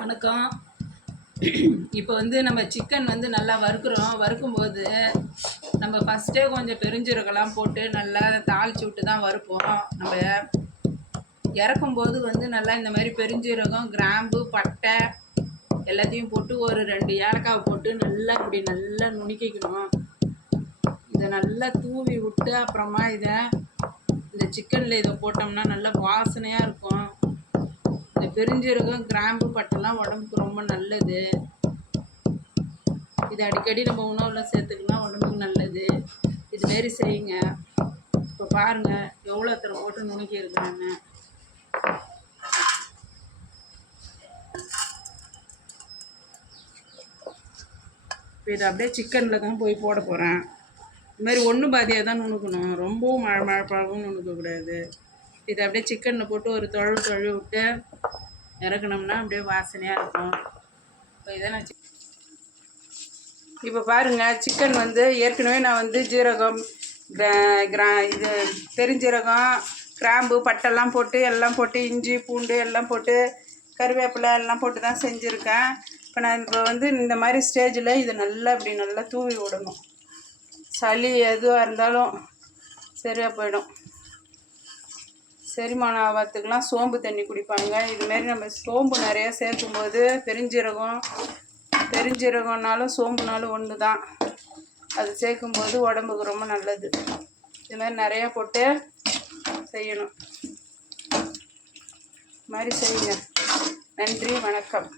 வணக்கம். இப்போ வந்து நம்ம சிக்கன் வந்து நல்லா வறுக்கிறோம். வறுக்கும்போது நம்ம ஃபஸ்ட்டே கொஞ்சம் பெருஞ்சீரகம்லாம் போட்டு நல்லா தாளித்து விட்டு தான் வறுப்போம். நம்ம இறக்கும்போது வந்து நல்லா இந்த மாதிரி பெருஞ்சீரகம், கிராம்பு, பட்டை எல்லாத்தையும் போட்டு ஒரு 2 ஏலக்காவை போட்டு நல்லா இப்படி நல்லா நுணுக்கிக்கணும். இதை நல்லா தூவி விட்டு அப்புறமா இந்த சிக்கனில் இதை போட்டோம்னா நல்லா வாசனையாக இருக்கும். இந்த பெருஞ்சீரகம், கிராம்பு, பட்டைலாம் உடம்புக்கு ரொம்ப நல்லது. இது அடிக்கடி நம்ம உணவில் சேர்த்துக்கலாம், உடம்புக்கு நல்லது. இதுமாரி செய்யுங்க. இப்போ பாருங்கள் எவ்வளோ போட்டு நுணுக்கி இருக்கிறேன்னு. இப்போ இதை அப்படியே சிக்கனில் தான் போய் போட போகிறேன். இதுமாதிரி ஒன்று பாதியாக தான் நுணுக்கணும், ரொம்பவும் மழைப்பழமும் நுணுக்கக்கூடாது. இதை அப்படியே சிக்கனில் போட்டு ஒரு தொழு விட்டு இறக்கணும்னா அப்படியே வாசனையாக இருக்கும். இப்போ இதை நான் இப்போ பாருங்கள், சிக்கன் வந்து ஏற்கனவே நான் வந்து ஜீரகம், இது பெருஞ்சீரகம், கிராம்பு, பட்டெல்லாம் போட்டு எல்லாம் போட்டு இஞ்சி பூண்டு எல்லாம் போட்டு கருவேப்பிலை எல்லாம் போட்டு தான் செஞ்சுருக்கேன். இப்போ வந்து இந்த மாதிரி ஸ்டேஜில் இது நல்லா இப்படி நல்லா தூவி விடணும். சளி எதுவாக இருந்தாலும் சரியாக போயிடும். செரிமானம் ஆகிறதுக்கெலாம் சோம்பு தண்ணி குடிப்பாங்க. இதுமாரி நம்ம சோம்பு நிறையா சேர்க்கும்போது பெருஞ்சீரகம்னாலும் சோம்புனாலும் ஒன்று தான். அது சேர்க்கும்போது உடம்புக்கு ரொம்ப நல்லது. இதுமாதிரி நிறையா போட்டு செய்யணும். இது மாதிரி செய்யுங்க. நன்றி, வணக்கம்.